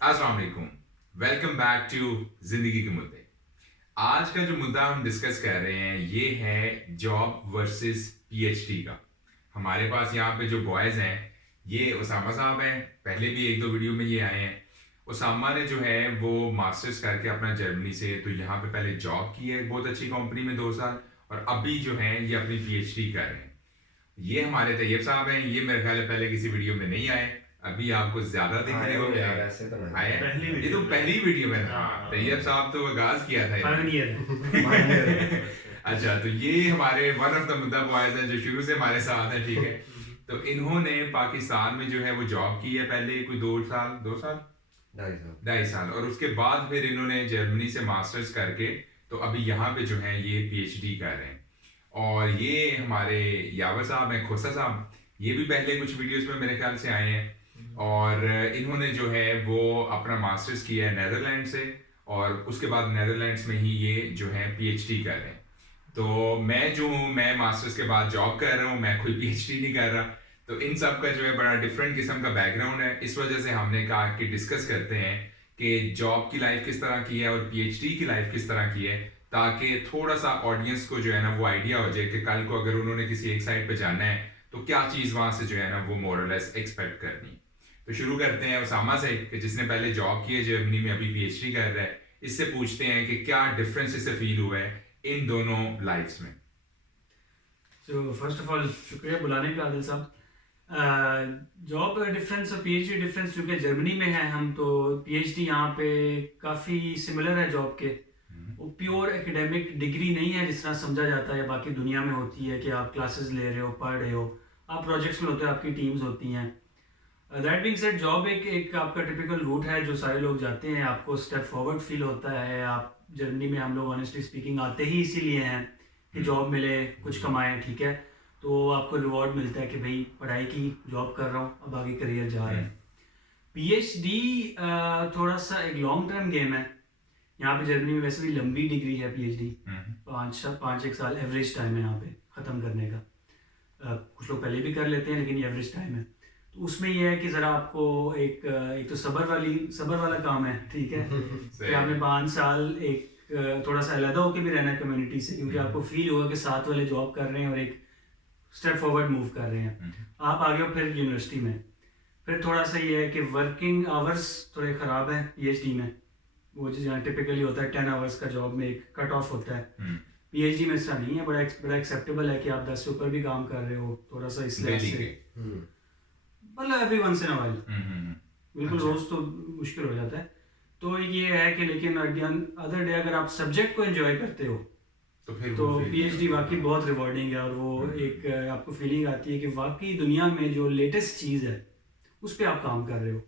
अस्सलाम वालेकुम। Welcome back to जिंदगी के मुद्दे। आज का जो मुद्दा हम डिस्कस कर रहे हैं ये है जॉब वर्सेस पीएचडी का। हमारे पास यहाँ पे जो बॉयज़ हैं ये उसामा साहब हैं, पहले भी एक दो वीडियो में ये आए हैं। उसामा ने जो है वो मास्टर्स करके अपना जर्मनी से तो यहाँ पे पहले जॉब की है बहुत अच्छी कंपनी में 2 साल, और अभी जो है ये अपनी पीएचडी कर रहे हैं। ये हमारे तैयब साहब हैं, ये मेरे ख्याल है पहले किसी वीडियो में नहीं आए, अभी आपको ज्यादा दिखने को यार मिलेंगे। ऐसे तो नहीं आए हैं? पहली ये तो वीडियो में। पहली वीडियो में था। हाँ। तैयब साहब तो आगाज किया था इन्होंने। Pioneer minor. अच्छा, तो ये हमारे वन ऑफ द मुद्दा बॉयज हैं जो शुरू से हमारे साथ हैं, ठीक है। तो इन्होंने पाकिस्तान में जो है वो जॉब की है पहले कोई 2 साल 2 साल 2.5 साल। 2.5 साल, और उसके बाद फिर इन्होंने जर्मनी से मास्टर्स करके तो अभी यहाँ पे जो है ये पीएचडी कर रहे हैं। और ये हमारे यावर साहब हैं, खोसा साहब, ये भी पहले कुछ वीडियोस में मेरे ख्याल से आए हैं। और इन्होंने जो है वो अपना मास्टर्स किया है नेदरलैंड से, और उसके बाद नेदरलैंड्स में ही ये जो है पीएचडी कर रहे हैं। तो मैं जो हूँ, मैं मास्टर्स के बाद जॉब कर रहा हूँ, मैं कोई पीएचडी नहीं कर रहा। तो इन सब का जो है बड़ा डिफरेंट किस्म का बैकग्राउंड है, इस वजह से हमने कहा कि डिस्कस करते हैं कि जॉब की लाइफ किस तरह की है और पीएचडी की लाइफ किस तरह की है, ताकि थोड़ा सा ऑडियंस को जो है ना वो आइडिया हो जाए कि कल को अगर उन्होंने किसी एक साइड पे जाना है तो क्या चीज़ वहाँ से जो है ना वो मोर और लेस एक्सपेक्ट करनी। तो शुरू करते हैं उसामा से कि जिसने पहले जॉब की है जर्मनी में, अभी पीएचडी कर रहा है। इससे पूछते हैं कि क्या डिफरेंस इससे फील हुआ है इन दोनों लाइफ्स में। तो फर्स्ट ऑफ ऑल शुक्रिया बुलाने का आदिल साहब। जॉब डिफरेंस और पीएचडी डिफरेंस, क्योंकि जर्मनी में है हम, तो पीएचडी यहाँ पे काफ़ी सिमिलर है जॉब के। वो प्योर एकेडमिक डिग्री नहीं है जिस तरह समझा जाता है बाकी दुनिया में होती है कि आप क्लासेस ले रहे हो, पढ़ रहे हो, आप प्रोजेक्ट्स में होते हो, आपकी टीम्स होती हैं। दैट बीइंग सेड, जॉब एक एक आपका टिपिकल रूट है जो सारे लोग जाते हैं, आपको स्टेप फॉरवर्ड फील होता है। आप जर्मनी में, हम लोग ऑनेस्टली स्पीकिंग आते ही इसीलिए हैं कि जॉब मिले, कुछ कमाएं, ठीक है। तो आपको रिवॉर्ड मिलता है कि भाई पढ़ाई की, जॉब कर रहा हूँ, अब आगे करियर जा रहा है। पीएचडी थोड़ा सा एक लॉन्ग टर्म गेम है। यहाँ पे जर्मनी में वैसे भी लंबी डिग्री है पीएचडी, 5 एक साल एवरेज टाइम है यहाँ पे ख़त्म करने का। कुछ लोग पहले भी कर लेते हैं लेकिन ये एवरेज टाइम है। तो उसमें यह है कि ज़रा आपको एक तो सब्र वाला काम है, ठीक है। कि आपने 5 साल एक थोड़ा सा अलग होकर भी रहना है कम्युनिटी से, क्योंकि आपको फील होगा कि साथ वाले जॉब कर रहे हैं और एक स्टेप फॉरवर्ड मूव कर रहे हैं। आप आगे हो फिर यूनिवर्सिटी में, फिर थोड़ा सा ये है कि वर्किंग आवर्स थोड़े ख़राब है पीएचडी में। वो जहाँ टिपिकली होता है 10 आवर्स का जॉब में एक कट ऑफ होता है। पीएचडी में ऐसा नहीं है, बड़ा एक्सेप्टेबल है कि आप 10 से ऊपर भी काम कर रहे हो, थोड़ा सा इस लिहाज से, मतलब every once in a while, बिल्कुल रोज तो मुश्किल हो जाता है। तो ये है कि लेकिन अदर डे अगर आप सब्जेक्ट को एंजॉय करते हो तो पीएचडी वाकई बहुत रिवॉर्डिंग है। और वो एक आपको फीलिंग आती है कि वाकई दुनिया में जो लेटेस्ट चीज़ है उस पर आप काम कर रहे हो,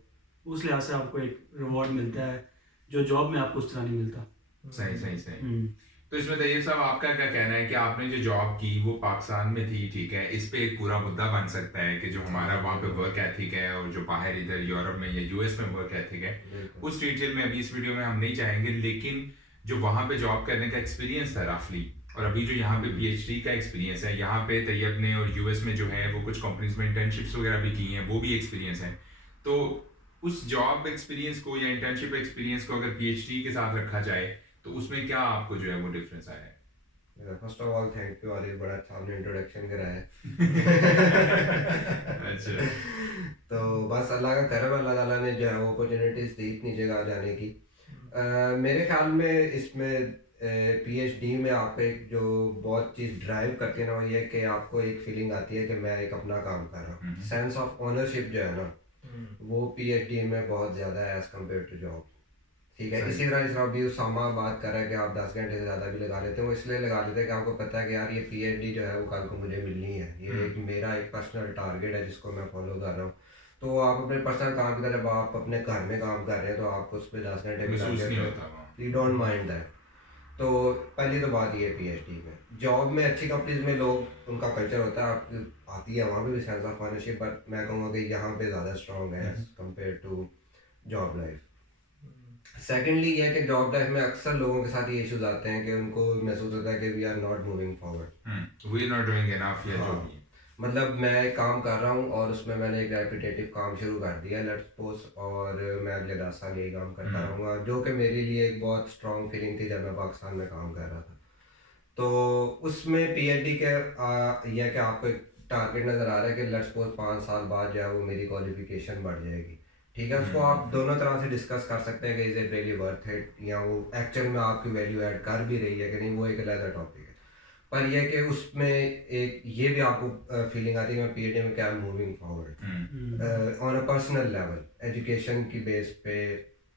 उस लिहाज से आपको एक रिवॉर्ड मिलता है जो जॉब में आपको उस तरह नहीं मिलता। सही सही सही। तो इसमें तैयब साहब आपका क्या कहना है कि आपने जो जॉब की वो पाकिस्तान में थी, ठीक है, इस पे एक पूरा मुद्दा बन सकता है कि जो हमारा वहाँ पे वर्क एथिक है और जो बाहर इधर यूरोप में या यूएस में वर्क एथिक है, उस डिटेल में अभी इस वीडियो में हम नहीं जाएंगे। लेकिन जो वहाँ पे जॉब करने का एक्सपीरियंस था रफली, और अभी जो यहाँ पे पीएचडी का एक्सपीरियंस है, यहाँ पे तैयब ने और यूएस में जो है वो कुछ कंपनीज में इंटर्नशिप्स वगैरह भी की हैं, वो भी एक्सपीरियंस है। तो उस जॉब एक्सपीरियंस को या इंटर्नशिप एक्सपीरियंस को अगर पीएचडी के साथ रखा जाए तो उसमें क्या आपको जो है वो डिफरेंस आया है? First of all thank you Adil, बड़ा अच्छा आपने इंट्रोडक्शन कराया है। अच्छा। तो बस अल्लाह का करम है, अल्लाह ताला ने जो है वो अपॉर्चुनिटीज दी इतनी जगह जाने की। मेरे ख्याल में इसमें पीएचडी में आप एक जो बहुत चीज़ ड्राइव करती है ना, वो ये है कि आपको एक फीलिंग आती है कि मैं एक अपना काम कर रहा हूँ। सेंस ऑफ ओनरशिप जो है ना वो पीएचडी में बहुत ज़्यादा है एज कम्पेयर टू जॉब, ठीक है। इसी तरह अभी उसामा बात कर रहा है कि आप 10 घंटे से ज़्यादा भी लगा लेते हैं, वो इसलिए लगा लेते हैं कि आपको पता है कि यार ये पीएचडी जो है वो कल को मुझे मिलनी है, ये एक मेरा एक पर्सनल टारगेट है जिसको मैं फॉलो कर रहा हूँ। तो आप अपने पर्सनल काम की तरह जब आप अपने घर में काम कर रहे हैं तो आप उस पर 10 घंटे भी यू डोंट माइंड दैट। तो पहली तो बात ये है पीएचडी में। जॉब में अच्छी कंपनीज में लोग उनका कल्चर होता है, आप आती है वहाँ पे भी सेंस ऑफ ओनरशिप, बट मैं कहूँगा कि यहाँ पे ज़्यादा स्ट्रॉन्ग है compare to job life. Secondly ये है कि जॉब लाइफ में अक्सर लोगों के साथ ये इश्यूज आते हैं कि उनको महसूस होता है कि we are not moving forward, we are not doing enough या जो भी है। मतलब मैं एक काम कर रहा हूँ और उसमें मैंने एक रेपिटेटिव काम शुरू कर दिया, लेट्स सपोज, और मैं अगले 10 साल यही काम करता रहूँगा, जो कि मेरे लिए एक बहुत स्ट्रॉन्ग फीलिंग थी जब मैं पाकिस्तान में काम कर रहा था। तो उसमें पीएचडी के यह कि आपको एक टारगेट नज़र आ रहा है कि लेट्स सपोज 5 साल बाद जो है वो मेरी क्वालिफिकेशन बढ़ जाएगी, ठीक है। उसको आप दोनों तरह से डिस्कस कर सकते हैं कि is it really worth it, या वो एक्चुअल में आपकी वैल्यू ऐड कर भी रही है कि नहीं, वो एक अलग टॉपिक है। पर यह कि उसमें एक ये भी आपको फीलिंग आती है कि मैं पीएचडी में क्या moving forward on a personal level, education की बेस पे,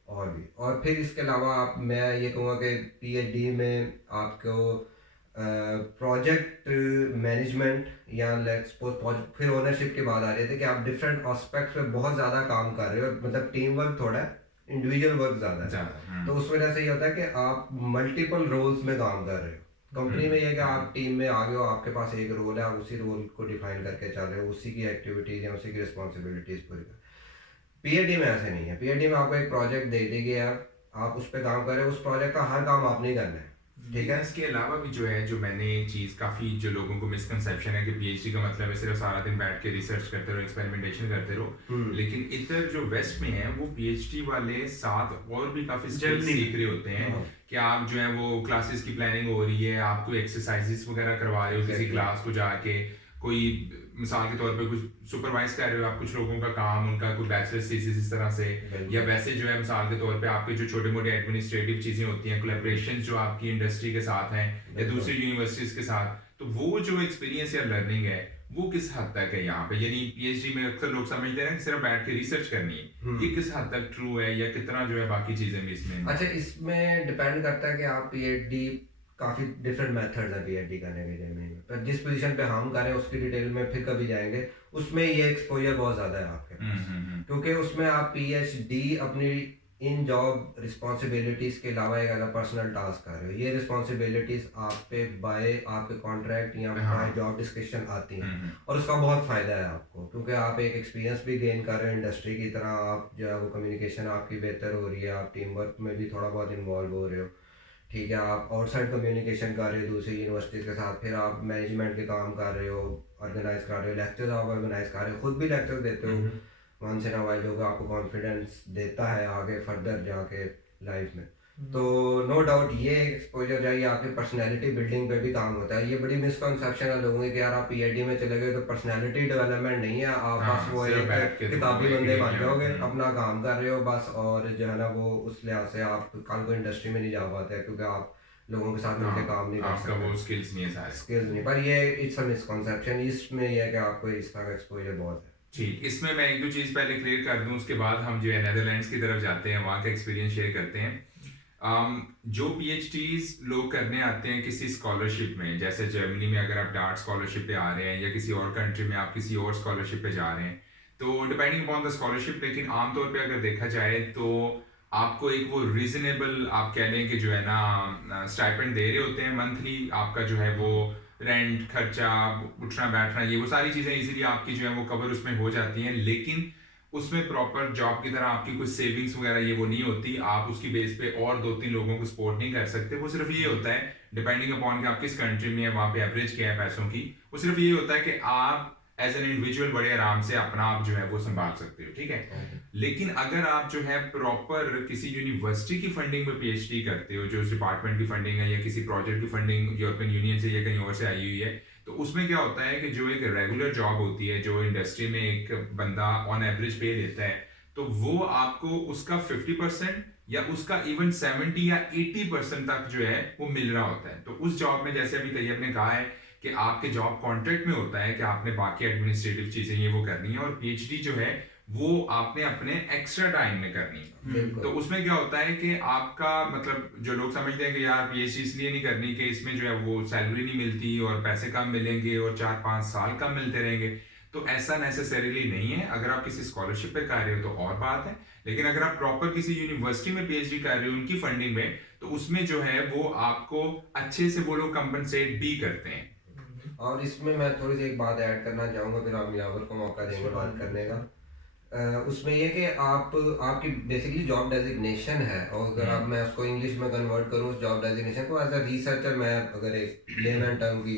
और फिर इसके अलावा आप, मैं ये कहूँगा कि पीएचडी में आपको प्रोजेक्ट मैनेजमेंट या लेट्स सपोज, फिर ओनरशिप की बात आ रही थी कि आप डिफरेंट एस्पेक्ट्स पे बहुत ज़्यादा काम कर रहे हो, मतलब टीम वर्क थोड़ा है, इंडिविजुअल वर्क ज़्यादा है। तो उस वजह से ये होता है कि आप मल्टीपल रोल्स में काम कर रहे हो। कंपनी में ये है कि आप टीम में आ गए हो, आपके पास एक रोल है, आप उसी रोल को डिफाइन करके चल रहे हो, उसी की एक्टिविटीज़ या उसी की रिस्पॉन्सिबिलिटीज़ पूरी कर। पीएचडी में ऐसे नहीं है। पीएचडी में आपको एक प्रोजेक्ट दे दी गया, आप उस पर काम कर रहे हो, उस प्रोजेक्ट का हर काम आपने करना है, ठीक है। इसके अलावा भी जो है, जो मैंने चीज़ काफ़ी, जो लोगों को मिसकंसेप्शन है कि पीएचडी का मतलब है सिर्फ सारा दिन बैठ के रिसर्च करते रहो, एक्सपेरिमेंटेशन करते रहो, लेकिन इधर जो वेस्ट में है वो पीएचडी वाले साथ और भी काफ़ी स्किल्स सीख रहे होते हैं कि आप जो है वो क्लासेस की प्लानिंग हो रही है, आप कोई एक्सरसाइजेस वगैरह करवा रहे हो किसी क्लास को जाके, कोई मिसाल के तौर पे कुछ सुपरवाइज कर रहे हो आप कुछ लोगों का काम, उनका कोई बैचलर्स थीसिस इस तरह से, या वैसे जो है मिसाल के तौर पे आपके जो छोटे मोटे एडमिनिस्ट्रेटिव चीज़ें होती हैं, कोलैबोरेशन जो आपकी इंडस्ट्री के साथ हैं या दूसरी यूनिवर्सिटीज़ के साथ, तो वो जो एक्सपीरियंस या लर्निंग है वो किस हद तक है यहाँ पे। यानी पीएचडी में अक्सर लोग समझते हैं कि सिर्फ बैठ के रिसर्च करनी है, ये किस हद तक ट्रू है या कितना जो है बाकी चीज़ें भी इसमें। अच्छा, इसमें डिपेंड करता है कि आप पीएचडी, काफ़ी डिफरेंट मेथड्स हैं पीएचडी करने के जर्मनी में, पर जिस पोजीशन पे हम कर रहे हैं उसकी डिटेल में फिर कभी जाएंगे, उसमें ये एक्सपोजर बहुत ज़्यादा है आपके पास, क्योंकि उसमें आप पीएचडी अपनी इन जॉब रिस्पॉन्सिबिलिटीज़ के अलावा एक अलग पर्सनल टास्क कर रहे हो। ये रिस्पॉन्सिबिलिटीज़ आप पे बाय आपके कॉन्ट्रैक्ट या बाय जॉब डिस्क्रिप्शन आती हैं, और उसका बहुत फ़ायदा है आपको, क्योंकि आप एक एक्सपीरियंस भी गेन कर रहे हो इंडस्ट्री की तरह, आप जो है वो कम्युनिकेशन आपकी बेहतर हो रही है, आप टीम वर्क में भी थोड़ा बहुत इन्वॉल्व हो रहे हो, ठीक है। आप आउटसाइड कम्युनिकेशन कर रहे हो दूसरी यूनिवर्सिटी के साथ, फिर आप मैनेजमेंट के काम कर रहे हो, ऑर्गेनाइज कर रहे हो, लेक्चर्स आप ऑर्गेनाइज कर रहे हो, खुद भी लेक्चर्स देते हो वंस इन अ वाइल, जो कि आपको कॉन्फिडेंस देता है आगे फर्दर जाके लाइफ में। तो नो डाउट ये एक्सपोजर जो है ये आपकी पर्सनैलिटी बिल्डिंग पे भी काम होता है। ये बड़ी मिसकंसेप्शन है लोगों की कि यार आप पीएचडी में चले गए तो पर्सनैलिटी डेवलपमेंट नहीं है, आप बस वो एक किताबी बंदे बन जाओगे, अपना काम कर रहे हो बस, और जो है ना वो उस लिहाज से आप कल को इंडस्ट्री में नहीं जा पाते क्योंकि आप लोगों के साथ मिलकर काम नहीं कर सकते, वो स्किल्स नहीं है सारे, स्किल्स नहीं। पर ये इट्स अ मिसकंसेप्शन, इसमें यह है कि आपको इस तरह का एक्सपोजर बहुत है। ठीक, इसमें मैं एक दो चीज़ पहले क्लियर कर दूं, उसके बाद हम जो है नेदरलैंड्स की तरफ जाते हैं, वहाँ का एक्सपीरियंस शेयर करते हैं। जो पीएचडीज लोग करने आते हैं किसी स्कॉलरशिप में, जैसे जर्मनी में अगर आप डार्ट स्कॉलरशिप पे आ रहे हैं या किसी और कंट्री में आप किसी और स्कॉलरशिप पे जा रहे हैं, तो डिपेंडिंग अपॉन द स्कॉलरशिप, लेकिन आमतौर पे अगर देखा जाए तो आपको एक वो रीजनेबल आप कह लें कि जो है ना स्टाइपेंड दे रहे होते हैं मंथली, आपका जो है वो रेंट, खर्चा, उठना बैठना, ये वो सारी चीज़ें इजीली आपकी जो है वो कवर उसमें हो जाती हैं, लेकिन उसमें प्रॉपर जॉब की तरह आपकी कुछ सेविंग्स वगैरह ये वो नहीं होती, आप उसकी बेस पे और 2-3 लोगों को सपोर्ट नहीं कर सकते। वो सिर्फ ये होता है डिपेंडिंग अपॉन कि आप किस कंट्री में है, वहाँ पे एवरेज क्या है पैसों की, वो सिर्फ ये होता है कि आप एज एन इंडिविजुअल बड़े आराम से अपना आप जो है वो संभाल सकते हो, ठीक है। लेकिन अगर आप जो है प्रॉपर किसी यूनिवर्सिटी की फंडिंग में पीएचडी करते हो, जो उस डिपार्टमेंट की फंडिंग है या किसी प्रोजेक्ट की फंडिंग यूरोपियन यूनियन से या कहीं और से आई हुई है, तो उसमें क्या होता है कि जो एक रेगुलर जॉब होती है, जो इंडस्ट्री में एक बंदा ऑन एवरेज पे लेता है, तो वो आपको उसका 50% या उसका इवन 70 या 80% तक जो है वो मिल रहा होता है। तो उस जॉब में जैसे अभी तैयब ने कहा है कि आपके जॉब कॉन्ट्रैक्ट में होता है कि आपने बाकी एडमिनिस्ट्रेटिव चीजें ये वो करनी है, और पीएचडी जो है वो आपने अपने एक्स्ट्रा टाइम में करनी है। तो उसमें क्या होता है कि आपका मतलब, जो लोग समझते हैं कि यार पीएचडी इसलिए नहीं करनी कि इसमें जो है वो सैलरी नहीं मिलती और पैसे कम मिलेंगे और 4-5 साल कम मिलते रहेंगे, तो ऐसा नेसेसरीली नहीं है। अगर आप किसी स्कॉलरशिप पे कर रहे हो तो और बात है, लेकिन अगर आप प्रॉपर किसी यूनिवर्सिटी में पीएचडी कर रहे हो उनकी फंडिंग में, तो उसमें जो है वो आपको अच्छे से वो लोग कंपनसेट भी करते हैं। और इसमें मैं थोड़ी सी एक बात ऐड करना चाहूँगा, फिर आप मियावर को मौका देंगे बात करने का। उसमें ये कि आपकी बेसिकली जॉब डेजिग्नेशन है, और अगर आप, मैं उसको इंग्लिश में कन्वर्ट करूँ उस जॉब डेजिग्नेशन को, एज अ रिसर्चर, मैं अगर एक लेमैन टर्म की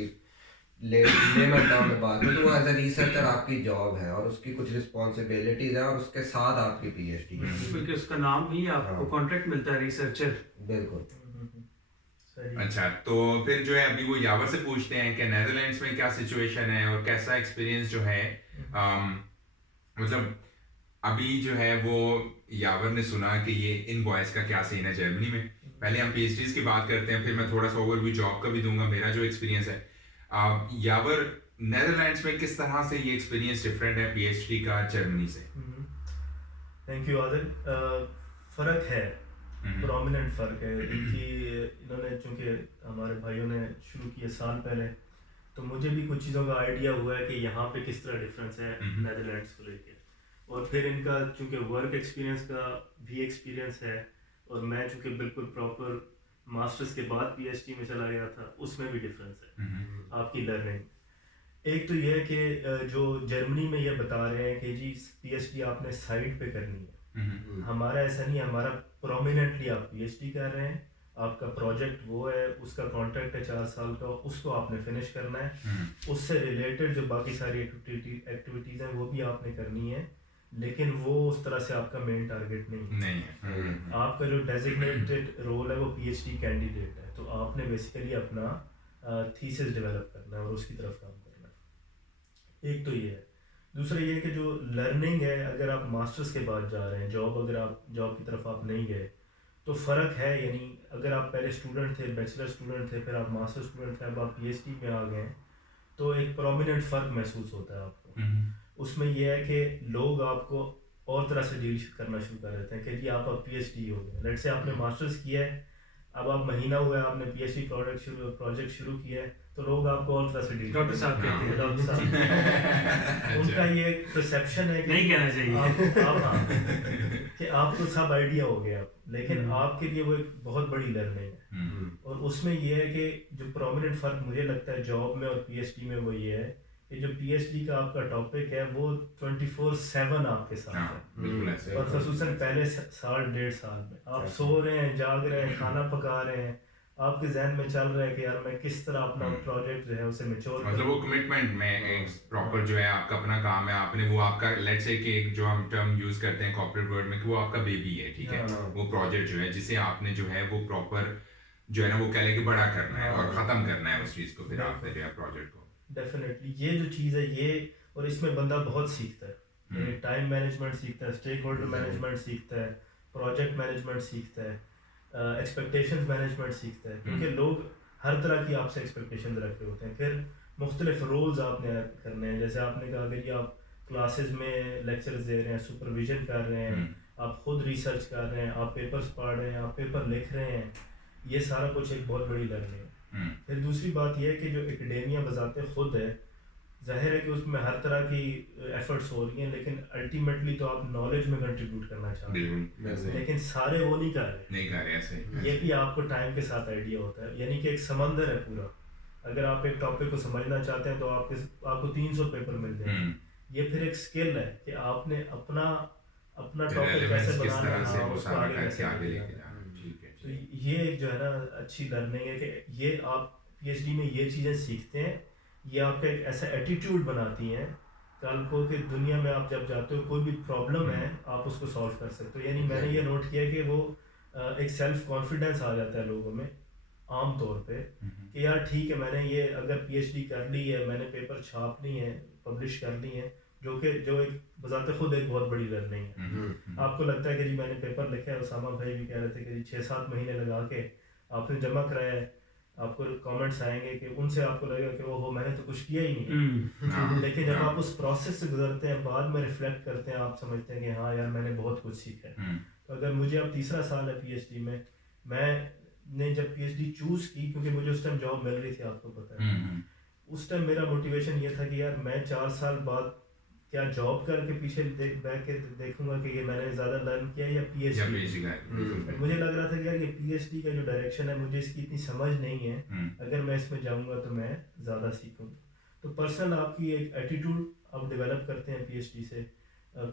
लेमन टर्म में बात करें तो वो एज अ रिसर्चर आपकी जॉब है और उसकी कुछ रिस्पॉन्सिबिलिटीज है और उसके साथ आपकी पीएचडी है। क्योंकि उसका नाम ही आपको हाँ। कॉन्ट्रैक्ट मिलता है रिसर्चर। बिल्कुल। सही। अच्छा, तो फिर जो है अभी वो यावर से पूछते हैं कि नेदरलैंड्स में क्या सिचुएशन है और कैसा एक्सपीरियंस जो है, मतलब अभी जो है वो यावर ने सुना कि ये इन बॉयज़ का क्या सीन है जर्मनी में। पहले हम पीएचडीज की बात करते हैं, फिर मैं थोड़ा सा ओवरव्यू जॉब का भी दूंगा, मेरा जो एक्सपीरियंस है। यावर, नेदरलैंड्स में किस तरह से ये एक्सपीरियंस डिफरेंट है पीएचडी का जर्मनी से? Thank you Adil. फ़र्क है, प्रोमिनेंट फ़र्क है कि इन्होंने चूँकि हमारे भाइयों ने शुरू किया साल पहले, तो मुझे भी कुछ चीज़ों का आइडिया हुआ है कि यहाँ पे किस तरह डिफरेंस है नेदरलैंड्स को लेके। और फिर इनका चूँकि वर्क एक्सपीरियंस का भी एक्सपीरियंस है, और मैं चूँकि बिल्कुल प्रॉपर मास्टर्स के बाद पीएचडी में चला गया था, उसमें भी डिफरेंस है आपकी लर्निंग। एक तो ये है कि जो जर्मनी में ये बता रहे हैं कि जी पीएचडी आपने साइट पे करनी है, हमारा ऐसा नहीं है। हमारा प्रोमिनेंटली आप पीएचडी कर रहे हैं, आपका प्रोजेक्ट वो है, उसका कॉन्ट्रैक्ट है 4 साल का, उसको आपने फिनिश करना है। उससे रिलेटेड जो बाकी सारी एक्टिविटीज़ हैं वो भी आपने करनी है, लेकिन वो उस तरह से आपका मेन टारगेट नहीं है। आपका जो डेजिग्नेटेड रोल है वो पीएचडी कैंडिडेट है, तो आपने बेसिकली अपना थीसिस डेवलप करना है और उसकी तरफ काम करना है। एक तो ये है। दूसरा ये है कि जो लर्निंग है, अगर आप मास्टर्स के बाद जा रहे हैं जॉब, अगर आप जॉब की तरफ आप नहीं गए तो फ़र्क है। यानी अगर आप पहले स्टूडेंट थे, बैचलर स्टूडेंट थे, फिर आप मास्टर स्टूडेंट थे, अब आप पीएचडी में आ गए, तो एक प्रोमिनेंट फ़र्क महसूस होता है आपको। उसमें यह है कि लोग आपको और तरह से डील करना शुरू कर देते हैं कि जी आप अब पीएचडी हो गए। लेट्स से आपने मास्टर्स किया है, अब आप महीना हुआ है आपने पीएचडी प्रोजेक्ट शुरू किया है, तो लोग आपको और तरह से डील डॉक्टर साहब कहते हैं। डॉक्टर साहब उनका ये परसेप्शन है कि नहीं कहना चाहिए कि आपको सब आइडिया हो गया, लेकिन आपके लिए वो एक बहुत बड़ी लर्निंग है। और उसमें ये है कि जो प्रोमिनेंट फ़र्क मुझे लगता है जॉब में और पीएचडी में, वो ये है कि जो पीएचडी का आपका टॉपिक है वो 24/7 आपके साथ है। और खसूसन पहले साल 1.5 साल में आप सो रहे हैं, जाग रहे हैं, खाना पका रहे हैं, आपके जहन में चल रहा है कि यार मैं किस तरह अपना प्रोजेक्ट जो है उसे मैच्योर, मतलब वो कमिटमेंट में एक प्रॉपर जो है आपका अपना काम है, आपने वो आपका लेट्स से कि जो हम टर्म यूज करते हैं कॉर्पोरेट वर्ल्ड में कि वो आपका बेबी है, ठीक है। वो प्रोजेक्ट जो है जिसे आपने जो है वो प्रॉपर जो है ना वो कह लें कि बड़ा करना है और ख़त्म करना है उस चीज़ को, फिर आपने जो है प्रोजेक्ट को। डेफिनेटली ये जो चीज़ है ये, और इसमें बंदा बहुत सीखता है। टाइम मैनेजमेंट सीखता है, स्टेक होल्डर मैनेजमेंट सीखता है, प्रोजेक्ट मैनेजमेंट सीखता है, एक्सपेक्टेशंस मैनेजमेंट सीखता है, क्योंकि लोग हर तरह की आपसे एक्सपेक्टेशन रख रहे होते हैं। फिर मुख्तलिफ रोल्स आपने करने हैं, जैसे आपने कहा कि आप क्लासेस में लेक्चर्स दे रहे हैं, सुपरविजन कर रहे हैं, आप खुद रिसर्च कर रहे हैं, आप पेपर्स पढ़ रहे हैं, आप पेपर लिख रहे हैं, ये सारा कुछ एक बहुत बड़ी लर्निंग है। फिर दूसरी बात यह है कि जो एकेडेमिया बजाते खुद है, जाहिर है कि उसमें हर तरह की एफर्ट्स हो रही हैं, लेकिन अल्टीमेटली तो आप नॉलेज में कंट्रीब्यूट करना चाहते हैं, लेकिन सारे वो नहीं कर रहे ऐसे ये भी आपको टाइम के साथ आइडिया होता है। यानी कि एक समंदर है पूरा, अगर आप एक टॉपिक को समझना चाहते हैं तो आपको 300 पेपर मिल जाएंगे। ये फिर एक स्किल है कि आपने अपना टॉपिक कैसे बनाना है, उसको आगे कैसे लेके जाना। तो ये एक जो है ना अच्छी लर्निंग है कि ये आप पीएचडी में ये चीज़ें सीखते हैं, ये आपका एक ऐसा एटीट्यूड बनाती हैं कल को कि दुनिया में आप जब जाते हो कोई भी प्रॉब्लम है आप उसको सॉल्व कर सकते हो। यानी मैंने ये नोट किया कि वो एक सेल्फ कॉन्फिडेंस आ जाता है लोगों में आम तौर पे कि यार ठीक है, मैंने ये अगर पीएचडी कर ली है, मैंने पेपर छाप ली है, पब्लिश कर ली है, जो एक बजाते खुद एक बहुत बड़ी लर्निंग है। आपको लगता है कि जी मैंने पेपर लिखा है, उसामा भाई भी कह रहे थे कि 6-7 महीने लगा के आपने जमा कराया है, आपको कमेंट्स आएंगे कि उनसे आपको लगेगा कि ओहो मैंने तो कुछ किया ही नहीं। लेकिन जब आप उस प्रोसेस से गुजरते हैं, बाद में रिफ्लेक्ट करते हैं, आप समझते हैं कि हाँ यार मैंने बहुत कुछ सीखा है। तो अगर मुझे अब 3रा साल है पीएचडी में, मैंने जब पीएचडी चूज़ की, क्योंकि मुझे उस टाइम जॉब मिल रही थी, आपको पता है, उस टाइम मेरा मोटिवेशन ये था कि यार मैं 4 साल बाद क्या जॉब करके पीछे बैठ के देखूंगा कि ये मैंने ज़्यादा लर्न किया या पीएचडी। मुझे लग रहा था कि यार ये पीएचडी का जो डायरेक्शन है मुझे इसकी इतनी समझ नहीं है, अगर मैं इसमें जाऊंगा तो मैं ज़्यादा सीखूंगा। तो पर्सनल आपकी एक एटीट्यूड आप डेवलप करते हैं पीएचडी से,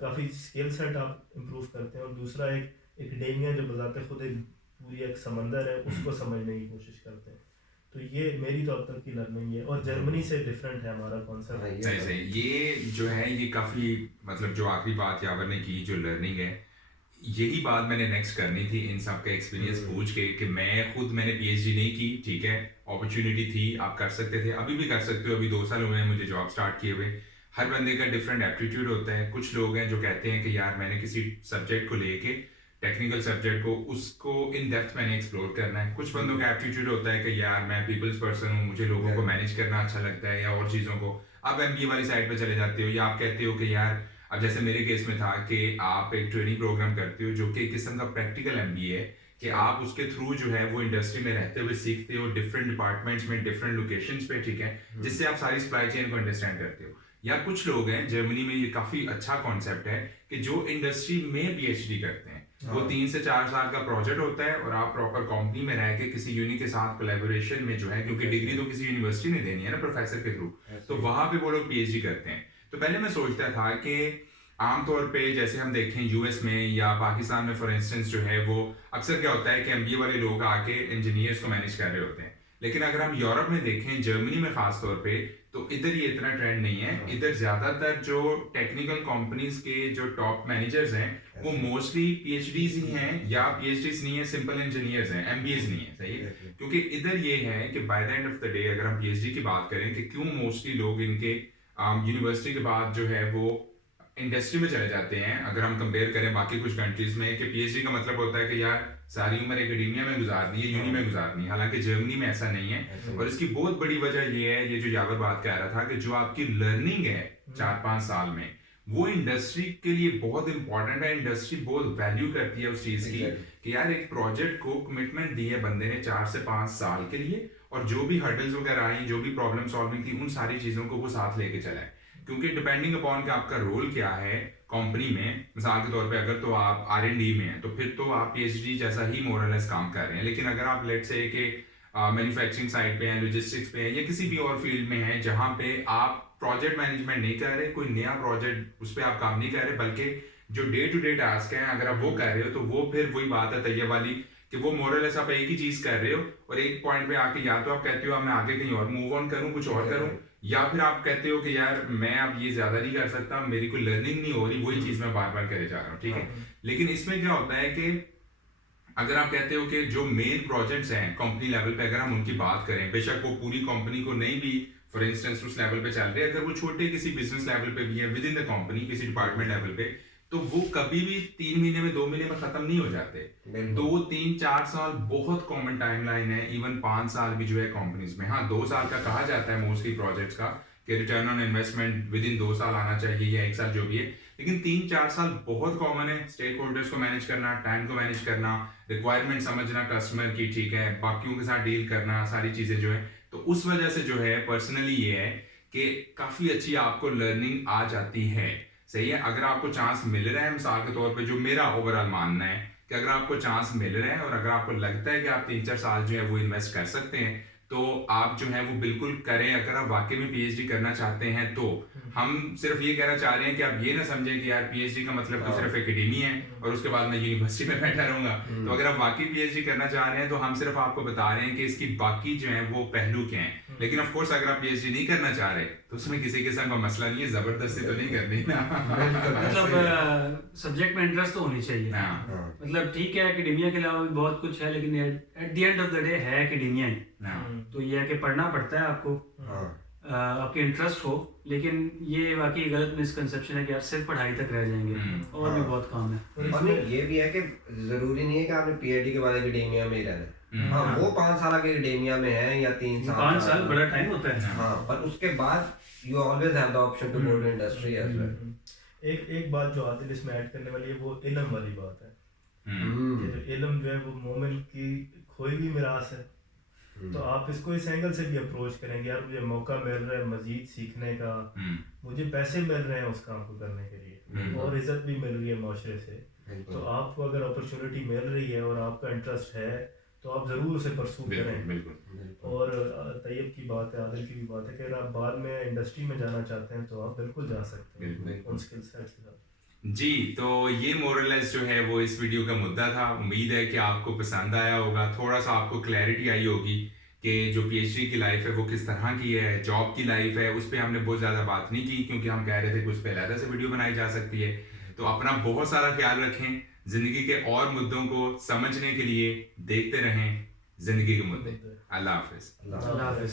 काफ़ी स्किल सेट आप इम्प्रूव करते हैं, और दूसरा एक एकेडेमिया जो बजाते खुद एक पूरी एक समंदर है उसको समझने की कोशिश करते हैं। तो ये मेरी तो अब तक की लर्निंग है, और जर्मनी से डिफरेंट है हमारा हाँ, कॉन्सेप्ट। सही सही। ये जो है ये काफ़ी मतलब जो आखिरी बात यावर ने की जो लर्निंग है, यही बात मैंने नेक्स्ट करनी थी इन सब का एक्सपीरियंस पूछ के कि मैंने पीएचडी नहीं की, ठीक है, अपॉर्चुनिटी थी, आप कर सकते थे, अभी भी कर सकते हो, अभी 2 साल हुए हैं मुझे जॉब स्टार्ट किए हुए। हर बंदे का डिफरेंट एप्टीट्यूड होता है। कुछ लोग हैं जो कहते हैं कि यार मैंने किसी सब्जेक्ट को लेके, टेक्निकल सब्जेक्ट को, उसको इन डेप्थ मैंने एक्सप्लोर करना है। कुछ बंदों का एप्टीट्यूड होता है कि यार मैं पीपल्स पर्सन हूँ, मुझे लोगों को मैनेज करना अच्छा लगता है, या और चीज़ों को। आप एमबीए वाली साइड पे चले जाते हो, या आप कहते हो कि यार, अब जैसे मेरे केस में था कि आप एक ट्रेनिंग प्रोग्राम करते हो जो कि एक किस्म का प्रैक्टिकल एमबीए है, कि आप उसके थ्रू जो है वो इंडस्ट्री में रहते हुए सीखते हो, डिफरेंट डिपार्टमेंट्स में, डिफरेंट लोकेशंस पे, ठीक है, जिससे आप सारी सप्लाई चेन को अंडरस्टैंड करते हो। या कुछ लोग हैं जर्मनी में, ये काफी अच्छा कॉन्सेप्ट है कि जो इंडस्ट्री में पीएचडी करते हैं, वो 3 से 4 साल का प्रोजेक्ट होता है, और आप प्रॉपर कंपनी में रह के किसी यूनि के साथ कोलैबोरेशन में जो है, क्योंकि डिग्री तो किसी यूनिवर्सिटी ने देनी है ना प्रोफेसर के थ्रू, तो वहां पे वो लोग पीएचडी करते हैं। तो पहले मैं सोचता था कि आमतौर पे जैसे हम देखें यूएस में या पाकिस्तान में फॉर इंस्टेंस जो है, वो अक्सर क्या होता है कि एमबीए वाले लोग आके इंजीनियर्स को मैनेज कर रहे होते हैं। लेकिन अगर हम यूरोप में देखें, जर्मनी में खास तौर पे, तो इधर ये इतना ट्रेंड नहीं है। इधर ज्यादातर जो टेक्निकल कंपनीज के जो टॉप मैनेजर्स हैं, वो मोस्टली पीएचडीज ही हैं, या पीएचडीज नहीं है, सिंपल इंजीनियर्स हैं, एमबीएज नहीं है, सही है। क्योंकि इधर ये है कि by the end of the day अगर हम पीएचडी की बात करें कि क्यों मोस्टली लोग इनके यूनिवर्सिटी के बाद जो है वो इंडस्ट्री में चले जाते हैं, अगर हम कंपेयर करें बाकी कुछ कंट्रीज में, कि पीएचडी का मतलब होता है कि यार सारी उम्र एकेडेमिया में गुजारनी है, यूनी में गुजारनी है। हालांकि जर्मनी में ऐसा नहीं है, और इसकी बहुत बड़ी वजह ये है, ये जो यावर बात कह रहा था, कि जो आपकी लर्निंग है 4-5 साल में, वो इंडस्ट्री के लिए बहुत इंपॉर्टेंट है। इंडस्ट्री बहुत वैल्यू करती है उस चीज की, कि यार एक प्रोजेक्ट को कमिटमेंट दी है बंदे ने 4 से 5 साल के लिए, और जो भी हर्डल्स वगैरह आई, जो भी प्रॉब्लम सॉल्विंग थी, उन सारी चीजों को वो साथ लेके चला है। क्योंकि डिपेंडिंग अपॉन कि आपका रोल क्या है कंपनी में, मिसाल के तौर पे अगर तो आप आर&डी में हैं, तो फिर तो आप पीएचडी जैसा ही मोरलेस काम कर रहे हैं। लेकिन अगर आप लेट्स से कि मैन्युफैक्चरिंग साइड पे हैं, लॉजिस्टिक्स पे हैं, या किसी भी और फील्ड में हैं जहां पे आप प्रोजेक्ट मैनेजमेंट नहीं कर रहे, कोई नया प्रोजेक्ट उस पर आप काम नहीं कर रहे, बल्कि जो डे टू डे टास्क है अगर आप वो कर रहे हो, तो वो फिर वही बात है तैयब वाली, कि वो मोरलेस आप एक ही चीज कर रहे हो, और एक पॉइंट पे आके या तो आप कहते हो मैं आगे कहीं और मूव ऑन करूं, कुछ और करूं, या फिर आप कहते हो कि यार मैं अब ये ज्यादा नहीं कर सकता, मेरी कोई लर्निंग नहीं हो रही, वही चीज मैं बार बार करे जा रहा हूँ, ठीक है। लेकिन इसमें क्या होता है कि अगर आप कहते हो कि जो मेन प्रोजेक्ट्स हैं कंपनी लेवल पे, अगर हम उनकी बात करें, बेशक वो पूरी कंपनी को नहीं भी फॉर इंस्टेंस उस लेवल पे चल रहे हैं, अगर वो छोटे किसी बिजनेस लेवल पे भी है, विद इन द कंपनी किसी डिपार्टमेंट लेवल पे, तो वो कभी भी 3 महीने में 2 महीने में खत्म नहीं हो जाते। 2, 3, 4 साल बहुत कॉमन टाइमलाइन है, इवन 5 साल भी जो है कंपनीज में। हाँ, 2 साल का कहा जाता है मोस्टली प्रोजेक्ट्स का, कि return on investment with in 2 साल आना चाहिए, या 1 साल जो भी है। लेकिन 3-4 साल बहुत कॉमन है। स्टेक होल्डर्स को मैनेज करना, टाइम को मैनेज करना, रिक्वायरमेंट समझना कस्टमर की, ठीक है, बाकियों के साथ डील करना, सारी चीजें जो है, तो उस वजह से जो है पर्सनली ये है कि काफी अच्छी आपको लर्निंग आ जाती है, सही है। अगर आपको चांस मिल रहा है, मिसाल के तौर पे जो मेरा ओवरऑल मानना है कि अगर आपको चांस मिल रहा है और अगर आपको लगता है कि आप 3-4 साल जो है वो इन्वेस्ट कर सकते हैं, तो आप जो है वो बिल्कुल करें। अगर आप वाकई में पीएचडी करना चाहते हैं, तो हम सिर्फ ये कहना चाह रहे हैं कि आप ये ना समझें कि यार पीएचडी का मतलब तो सिर्फ एकेडमी है और उसके बाद मैं यूनिवर्सिटी में बैठा रहूंगा। तो अगर आप वाकई पीएचडी करना चाह रहे हैं, तो हम सिर्फ आपको बता रहे हैं कि इसकी बाकी जो है वो पहलू क्या हैं। लेकिन ऑफ कोर्स अगर आप पीएचडी नहीं करना चाह रहे, तो उसमें किसी किस्म का मसला नहीं है, जबरदस्ती तो नहीं करनी ना। मतलब सब्जेक्ट में इंटरेस्ट तो होनी चाहिए। हाँ। मतलब ठीक है, एकेडेमिया के अलावा भी बहुत कुछ है, लेकिन at the end of the day है एकेडेमिया ही। तो ये है कि पढ़ना पड़ता है आपको, आपके इंटरेस्ट हो। लेकिन ये वाकई गलत मिसकंसेप्शन है कि आप सिर्फ पढ़ाई तक रह जाएंगे, और भी बहुत काम है। और नहीं, ये भी है कि जरूरी नहीं है कि आपने पीएचडी के बाद एकेडेमिया में ही रहना है। हाँ, वो 5 साल के एकेडेमिया में है या 3 साल, 5 साल बड़ा टाइम होता है। हाँ, पर उसके बाद you always have the option to go to industry as well. एक बात जो आदिल इसमें ऐड करने वाली है, वो इल्म वाली बात है। कि इल्म जो है वो मोमिन की खोई हुई मिरास है। तो आप इसको इस एंगल से भी अप्रोच करेंगे, यार मुझे मौका मिल रहा है मजीद सीखने का, मुझे पैसे मिल रहे हैं उस काम को करने के लिए, और इज्जत भी मिल रही है माशरे से। तो आपको अगर अपॉर्चुनिटी मिल रही है और आपका इंटरेस्ट है, तो आप जरूर उसे परसू करें। और तैयब की बात है, आदिल की भी बात है कि अगर आप बाद में इंडस्ट्री में जाना चाहते हैं, तो आप बिल्कुल जा सकते हैं उन स्किल सेट्स के साथ। जी, तो ये मोरलेस जो है वो इस वीडियो का मुद्दा था। उम्मीद है कि आपको पसंद आया होगा, थोड़ा सा आपको क्लैरिटी आई होगी कि जो पीएचडी की लाइफ है वो किस तरह की है, जॉब की लाइफ है, उस पर हमने बहुत ज़्यादा बात नहीं की क्योंकि हम कह रहे थे कि उस पर अलग से वीडियो बनाई जा सकती है। तो अपना बहुत सारा ख्याल रखें, ज़िंदगी के और मुद्दों को समझने के लिए देखते रहें ज़िंदगी के मुद्दे। अल्लाह हाफिज़। अल्लाह अल्लाह हाफिज़।